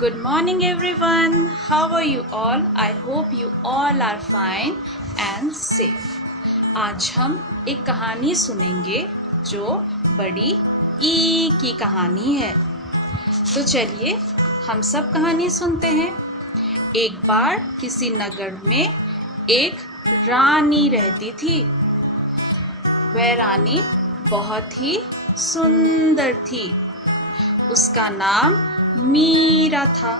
Good morning, everyone. How are you all? I hope you all are fine and safe. आज हम एक कहानी सुनेंगे जो बड़ी ई की कहानी है। तो चलिए हम सब कहानी सुनते हैं। एक बार किसी नगर में एक रानी रहती थी। वह रानी बहुत ही सुंदर थी। उसका नाम मीरा था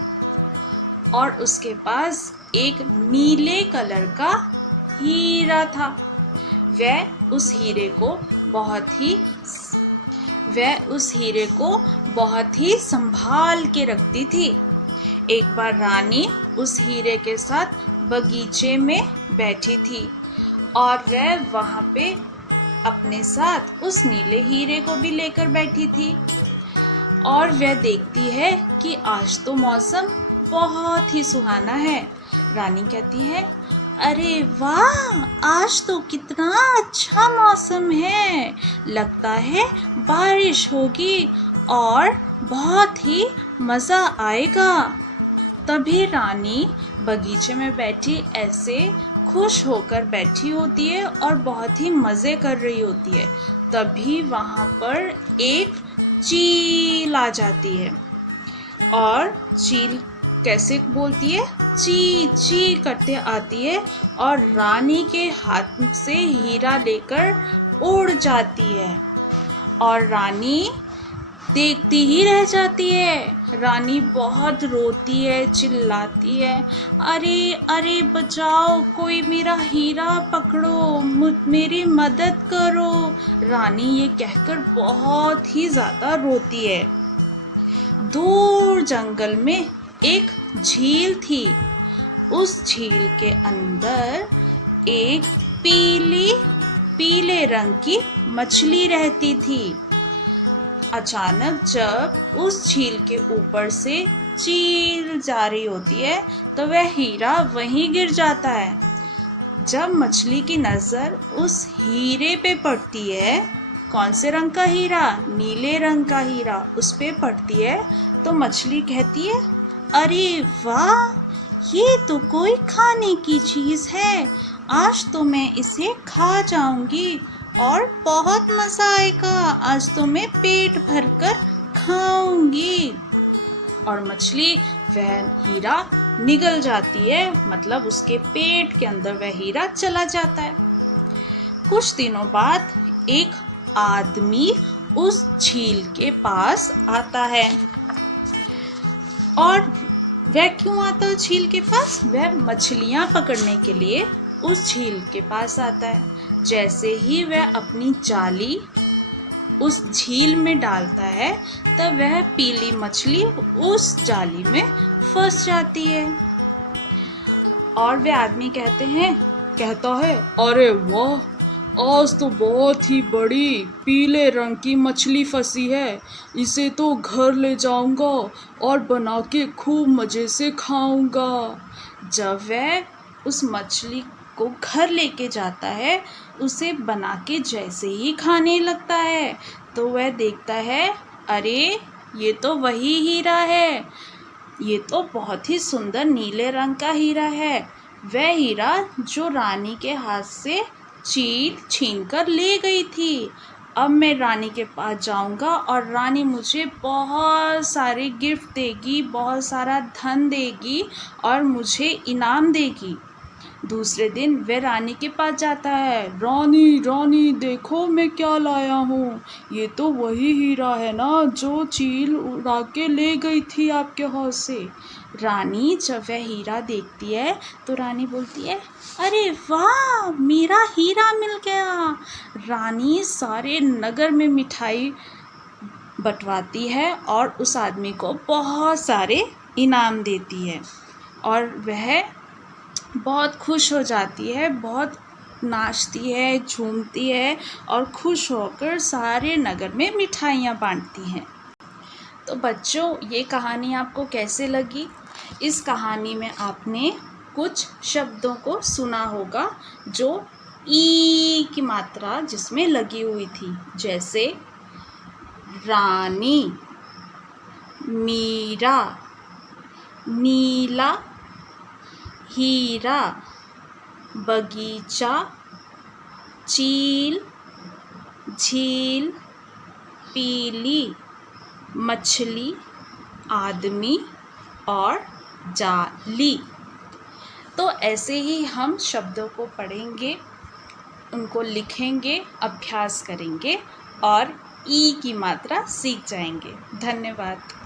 और उसके पास एक नीले कलर का हीरा था। वह उस हीरे को बहुत ही संभाल के रखती थी। एक बार रानी उस हीरे के साथ बगीचे में बैठी थी और वह वहाँ पे अपने साथ उस नीले हीरे को भी लेकर बैठी थी। और वह देखती है कि आज तो मौसम बहुत ही सुहाना है। रानी कहती है, अरे वाह, आज तो कितना अच्छा मौसम है, लगता है बारिश होगी और बहुत ही मज़ा आएगा। तभी रानी बगीचे में बैठी ऐसे खुश होकर बैठी होती है और बहुत ही मज़े कर रही होती है। तभी वहाँ पर एक चील आ जाती है और चील कैसे बोलती है, ची ची करते आती है और रानी के हाथ से हीरा लेकर उड़ जाती है और रानी देखती ही रह जाती है। रानी बहुत रोती है, चिल्लाती है, अरे अरे बचाओ, कोई मेरा हीरा पकड़ो, मेरी मदद करो। रानी ये कहकर बहुत ही ज़्यादा रोती है। दूर जंगल में एक झील थी। उस झील के अंदर एक पीले रंग की मछली रहती थी। अचानक जब उस झील के ऊपर से चील जा रही होती है तो वह हीरा वहीं गिर जाता है। जब मछली की नज़र उस हीरे पे पड़ती है, कौन से रंग का हीरा? नीले रंग का हीरा उस पे पड़ती है तो मछली कहती है, अरे वाह, ये तो कोई खाने की चीज़ है, आज तो मैं इसे खा जाऊंगी और बहुत मज़ा आएगा, आज तो मैं पेट भरकर खाऊंगी। और मछली वह हीरा निगल जाती है, मतलब उसके पेट के अंदर वह हीरा चला जाता है। कुछ दिनों बाद एक आदमी उस झील के पास आता है। और वह क्यों आता है झील के पास? वह मछलियाँ पकड़ने के लिए उस झील के पास आता है। जैसे ही वह अपनी जाली उस झील में डालता है तब वह पीली मछली उस जाली में फंस जाती है। और वह आदमी कहता है, अरे वाह, आज तो बहुत ही बड़ी पीले रंग की मछली फंसी है, इसे तो घर ले जाऊंगा और बना के खूब मज़े से खाऊंगा। जब वह उस मछली को घर लेके जाता है, उसे बना के जैसे ही खाने लगता है तो वह देखता है, अरे ये तो वही हीरा है, ये तो बहुत ही सुंदर नीले रंग का हीरा है, वह हीरा जो रानी के हाथ से चील छीन कर ले गई थी। अब मैं रानी के पास जाऊंगा और रानी मुझे बहुत सारे गिफ्ट देगी, बहुत सारा धन देगी और मुझे इनाम देगी। दूसरे दिन वह रानी के पास जाता है, रानी रानी देखो मैं क्या लाया हूँ, ये तो वही हीरा है ना जो चील उड़ा के ले गई थी आपके हाथ से। रानी जब वह हीरा देखती है तो रानी बोलती है, अरे वाह, मेरा हीरा मिल गया। रानी सारे नगर में मिठाई बंटवाती है और उस आदमी को बहुत सारे इनाम देती है और वह बहुत खुश हो जाती है, बहुत नाचती है, झूमती है और खुश होकर सारे नगर में मिठाइयाँ बांटती हैं। तो बच्चों, ये कहानी आपको कैसे लगी? इस कहानी में आपने कुछ शब्दों को सुना होगा जो ई की मात्रा जिसमें लगी हुई थी, जैसे रानी, मीरा, नीला, हीरा, बगीचा, चील, झील, पीली, मछली, आदमी और जाली। तो ऐसे ही हम शब्दों को पढ़ेंगे, उनको लिखेंगे, अभ्यास करेंगे और ई की मात्रा सीख जाएंगे। धन्यवाद।